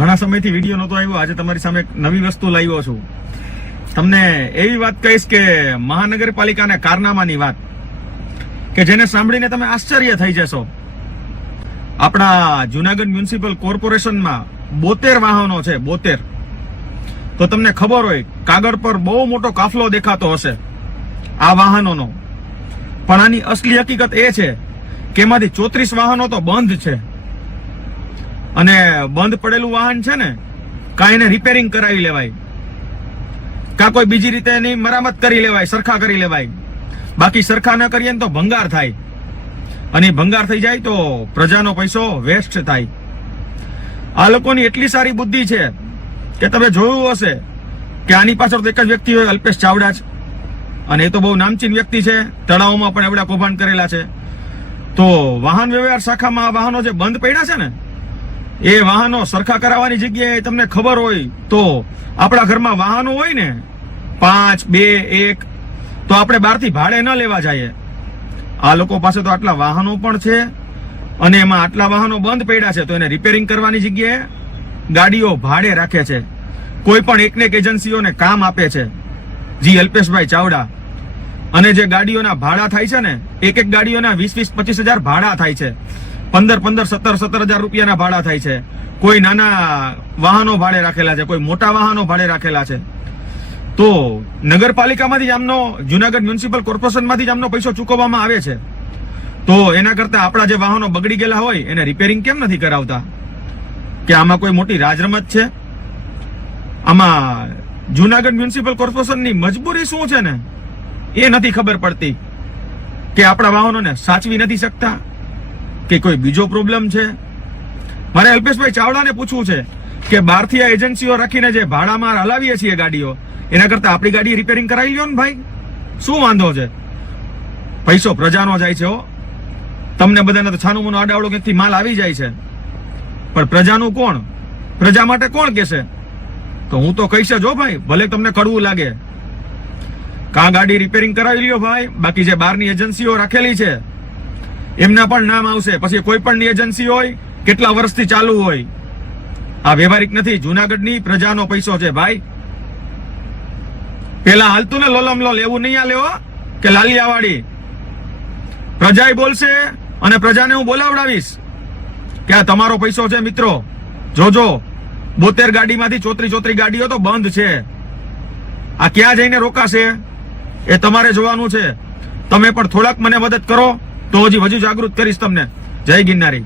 ઘણા સમયથી વિડીયો નહોતો આવ્યો, આજે તમારી સામે એક નવી વસ્તુ લાવ્યો છું. તમને એવી વાત કહીશ કે મહાનગરપાલિકાના કારનામાની વાત કે જેને સાંભળીને તમે આશ્ચર્ય થઈ જશો. આપણા જુનાગઢ મ્યુનિસિપલ કોર્પોરેશનમાં 72 વાહનો છે, 72. તો તમને ખબર હોય, કાગળ પર બહુ મોટો કાફલો દેખાતો હશે આ વાહનોનો, પણ આની અસલી હકીકત એ છે કે એમાંથી 34 વાહનો તો બંધ છે. અને બંધ પડેલું વાહન છે ને, કાં એને રિપેરિંગ કરાવી લેવાય, કાં કોઈ બીજી રીતે એની મરામત કરી લેવાય, સરખા કરી લેવાય. બાકી સરખા ન કરીએ તો ભંગાર થાય, અને ભંગાર થઈ જાય તો પ્રજાનો પૈસો વેસ્ટ થાય. આ લોકોની એટલી સારી બુદ્ધિ છે કે તમે જોયું હશે કે આની પાછળ તો એક જ વ્યક્તિ હોય, અલ્પેશ ચાવડા જ, અને એ તો બહુ નામચીન વ્યક્તિ છે, તળાવમાં પણ એવડા કૌભાંડ કરેલા છે. તો વાહન વ્યવહાર શાખામાં આ વાહનો જે બંધ પડ્યા છે ને, એ વાહનો સરખા કરાવવાની જગ્યાએ તમને ખબર હોય તો આપણા ઘરમાં વાહનો હોય ને 5, 2, 1, તો આપણે બહારથી ભાડે ન લેવા જઈએ. આ લોકો પાસે તો આટલા વાહનો પણ છે, અને એમાં આટલા વાહનો બંધ પડ્યા છે તો એને રિપેરિંગ કરવાની જગ્યાએ ગાડીઓ ભાડે રાખે છે. કોઈ પણ એકને એક એજન્સીઓને કામ આપે છે, જી અલ્પેશભાઈ ચાવડા. અને જે ગાડીઓના ભાડા થાય છે ને, એક ગાડીઓના 20, 25 હજાર ભાડા થાય છે, 15, 17 હજાર રૂપિયાના ભાડા થાય છે. કોઈ નાના વાહનો ભાડે રાખેલા છે, કોઈ મોટા વાહનો ભાડે રાખેલા છે. તો નગરપાલિકામાંથી જ આમનો, જુનાગઢ મ્યુનિસિપલ કોર્પોરેશનમાંથી જ આમનો પૈસો ચૂકવવામાં આવે છે. તો એના કરતા આપણા જે વાહનો બગડી ગયેલા હોય એને રિપેરિંગ કેમ નથી કરાવતા? કે આમાં કોઈ મોટી રાજરમત છે? આમાં જુનાગઢ મ્યુનિસિપલ કોર્પોરેશનની મજબૂરી શું છે ને એ નથી ખબર પડતી, કે આપણા વાહનોને સાચવી નથી શકતા, કે કોઈ બીજો પ્રોબ્લેમ છે. મારે અલ્પેશભાઈ ચાવડાને પૂછવું છે કે બહારથી આ એજન્સીઓ રાખીને જે ભાડામાં હલાવીએ છીએ ગાડીઓ, એના કરતા આપણી ગાડી રિપેરિંગ કરાવી લ્યો ને ભાઈ, શું વાંધો છે? પૈસો પ્રજાનો જાય છે. તમને બધાને તો છાનું મોનું આડાવડો ક્યાંકથી માલ આવી જાય છે, પણ પ્રજાનું કોણ? પ્રજા માટે કોણ કહેશે? તો હું તો કહીશ જ ભાઈ, ભલે તમને કડવું લાગે. કાં ગાડી રિપેરિંગ કરાવી લ્યો ભાઈ, બાકી જે બહારની એજન્સીઓ રાખેલી છે એમના પણ નામ આવશે. પછી કોઈ પણ એજન્સી હોય, કેટલા વર્ષથી ચાલુ હોય, આ વ્યવહારિક નથી. જુનાગઢની પ્રજાનો પૈસો છે ભાઈ. પેલા હાલતું ને લોલમ લોલ, એવું નહીં હાલે કે લાલિયાવાડી. પ્રજાએ બોલશે અને પ્રજાને હું બોલાવડાવીશ કે આ તમારો પૈસો છે મિત્રો. જોજો 72 ગાડીમાંથી 34 ગાડીઓ તો બંધ છે. આ ક્યાં જઈને રોકાશે એ તમારે જોવાનું છે. તમે પણ થોડાક મને મદદ કરો તો હજી જાગૃત કરીશ તમને. જય ગિરનારી.